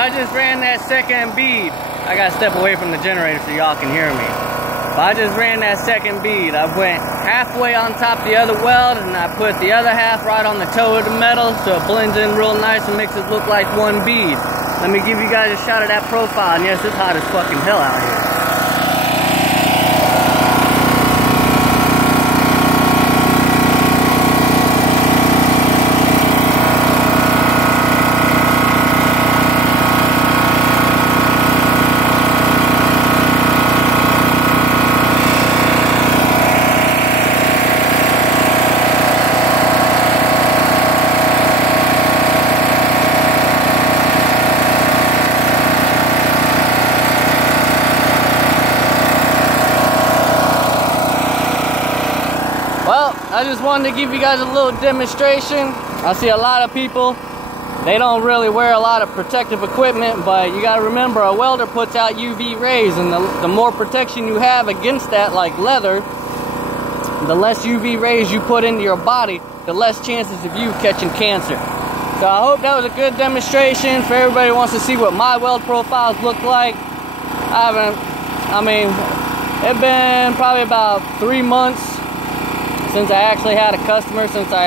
I just ran that second bead. I gotta step away from the generator so y'all can hear me. But I just ran that second bead. I went halfway on top of the other weld, and I put the other half right on the toe of the metal so it blends in real nice and makes it look like one bead. Let me give you guys a shot of that profile, and yes, it's hot as fucking hell out here. Well, I just wanted to give you guys a little demonstration. I see a lot of people, they don't really wear a lot of protective equipment, but you gotta remember a welder puts out UV rays, and the more protection you have against that, like leather, the less UV rays you put into your body, the less chances of you catching cancer. So I hope that was a good demonstration for everybody who wants to see what my weld profiles look like. It's been probably about 3 months since I actually had a customer, since I